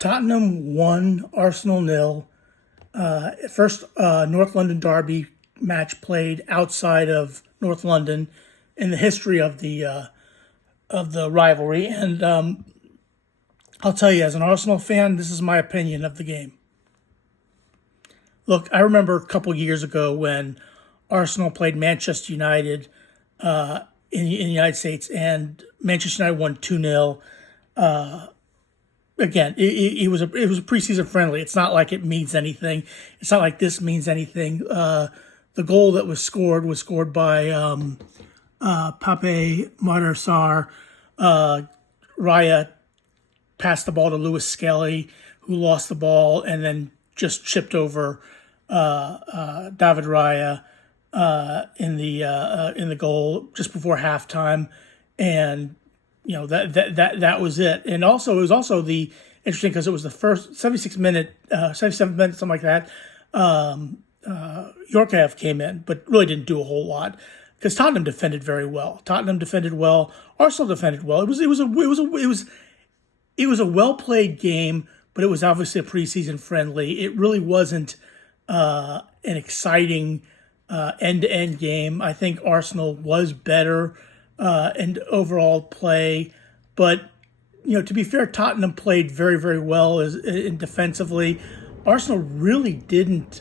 Tottenham 1, Arsenal nil. First North London derby match played outside of North London in the history of the rivalry. And I'll tell you, as an Arsenal fan, this is my opinion of the game. Look, I remember a couple years ago when Arsenal played Manchester United in the United States, and Manchester United won 2-0. Again, it was a preseason friendly. It's not like it means anything. It's not like this means anything. The goal that was scored by Pape Matar Sarr. Raya passed the ball to Lewis Skelly, who lost the ball and then just chipped over David Raya in the goal just before halftime, and that was it. And also, it was also the interesting because it was the first 77 minutes, something like that. Yorkev came in, but really didn't do a whole lot because Tottenham defended very well. Tottenham defended well. Arsenal defended well. It was a well played game, but it was obviously a preseason friendly. It really wasn't an exciting end to end game. I think Arsenal was better and overall play, but to be fair, Tottenham played very, very well in defensively. Arsenal really didn't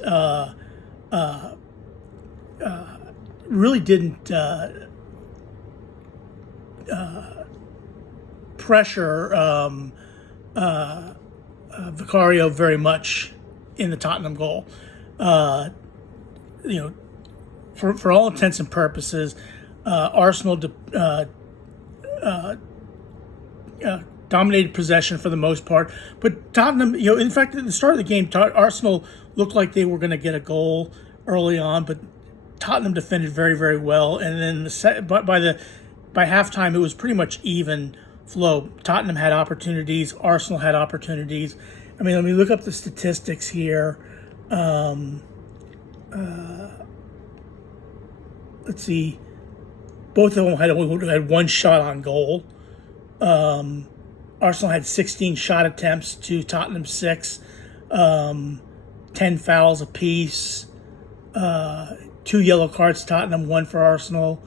pressure Vicario very much in the Tottenham goal. For all intents and purposes, Arsenal dominated possession for the most part, but Tottenham, in fact, at the start of the game, Arsenal looked like they were going to get a goal early on, but Tottenham defended very, very well, and then by halftime, it was pretty much even flow. Tottenham had opportunities, Arsenal had opportunities. I mean, let me look up the statistics here. Let's see. Both of them had one shot on goal. Arsenal had 16 shot attempts to Tottenham 6, 10 fouls apiece, 2 yellow cards Tottenham, 1 for Arsenal,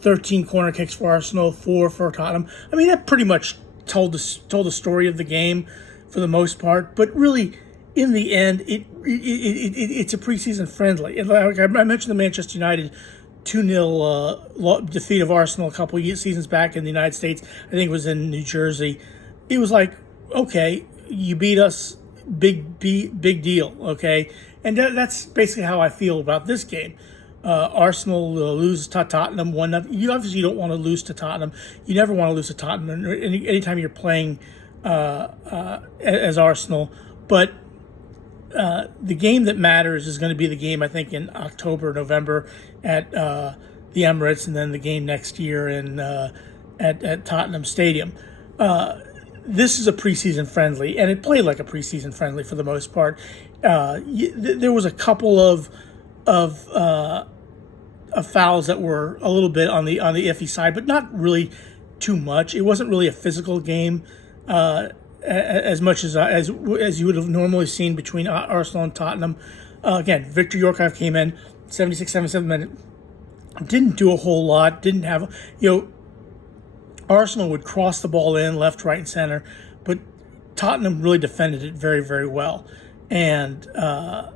13 corner kicks for Arsenal, 4 for Tottenham. I mean, that pretty much told the story of the game for the most part. But really, in the end, it's a preseason friendly. And like I mentioned, the Manchester United 2-0 defeat of Arsenal a couple of seasons back in the United States. I think it was in New Jersey. It was like, okay, you beat us, big deal, okay? And that's basically how I feel about this game. Arsenal loses to Tottenham 1-0. You obviously don't want to lose to Tottenham. You never want to lose to Tottenham anytime you're playing as Arsenal. But the game that matters is going to be the game, I think, in October, November at the Emirates, and then the game next year at Tottenham Stadium. This is a preseason friendly, and it played like a preseason friendly for the most part. There was a couple of fouls that were a little bit on the iffy side, but not really too much. It wasn't really a physical game as much as you would have normally seen between Arsenal and Tottenham. Again, Victor Yorkev came in 77 minutes, didn't do a whole lot, didn't have Arsenal would cross the ball in left, right, and center, but Tottenham really defended it very, very well. And for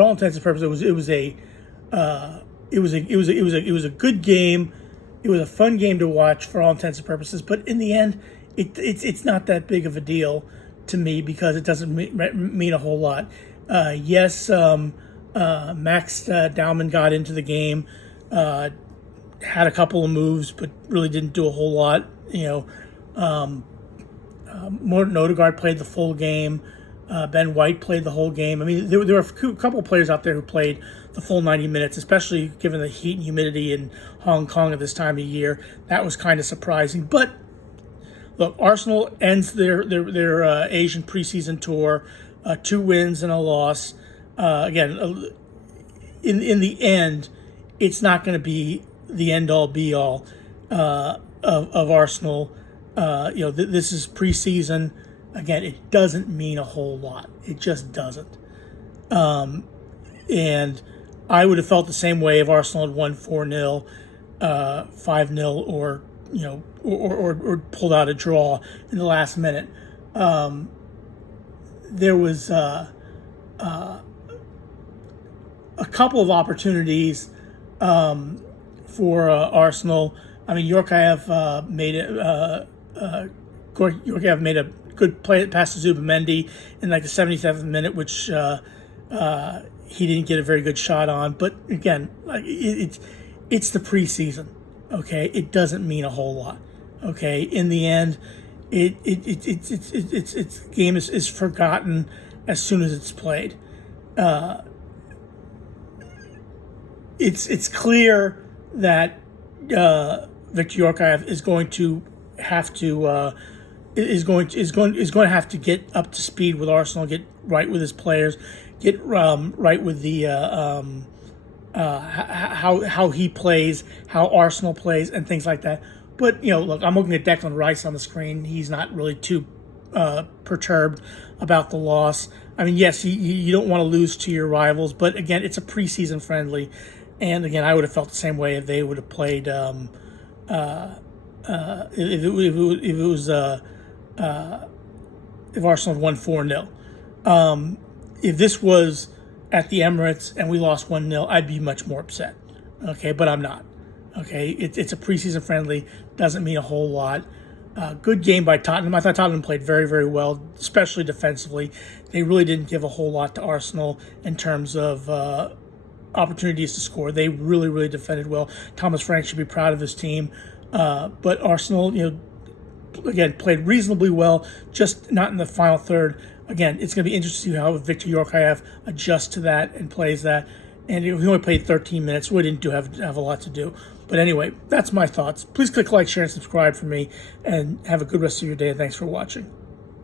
all intents and purposes, it was a good game. It was a fun game to watch for all intents and purposes. But in the end, it's not that big of a deal to me because it doesn't mean a whole lot. Yes, Max Dowman got into the game, had a couple of moves, but really didn't do a whole lot. Morten Odegaard played the full game. Ben White played the whole game. I mean, there were a couple of players out there who played the full 90 minutes, especially given the heat and humidity in Hong Kong at this time of year. That was kind of surprising. But look, Arsenal ends their Asian preseason tour, 2 wins and a loss. Again, in the end, it's not going to be the end all be all of Arsenal This is preseason. Again, it doesn't mean a whole lot. It just doesn't. And I would have felt the same way if Arsenal had won 4-0, 5-0, or or pulled out a draw in the last minute. There was a couple of opportunities for Arsenal. I mean, Yorkaev made a good play pass to Zubamendi in like the 77th minute, which he didn't get a very good shot on. But again, like it's the preseason. Okay, it doesn't mean a whole lot. Okay, in the end, it's game is forgotten as soon as it's played. It's clear that Viktor Yorkaev is going to have to get up to speed with Arsenal, get right with his players, get right with the how he plays, how Arsenal plays, and things like that. But look, I'm looking at Declan Rice on the screen. He's not really too perturbed about the loss. I mean, yes, you don't want to lose to your rivals, but again, it's a preseason friendly, and again, I would have felt the same way if they would have played. If Arsenal had won 4-0. If this was at the Emirates and we lost 1-0, I'd be much more upset. Okay, but I'm not. Okay, it's a preseason friendly. Doesn't mean a whole lot. Good game by Tottenham. I thought Tottenham played very, very well, especially defensively. They really didn't give a whole lot to Arsenal in terms of opportunities to score. They really, really defended well. Thomas Frank should be proud of his team. But Arsenal, again, played reasonably well, just not in the final third. Again, it's going to be interesting to see how Viktor Yorkaev adjusts to that and plays that. And he only played 13 minutes. Really didn't have a lot to do. But anyway, that's my thoughts. Please click like, share, and subscribe for me. And have a good rest of your day. Thanks for watching.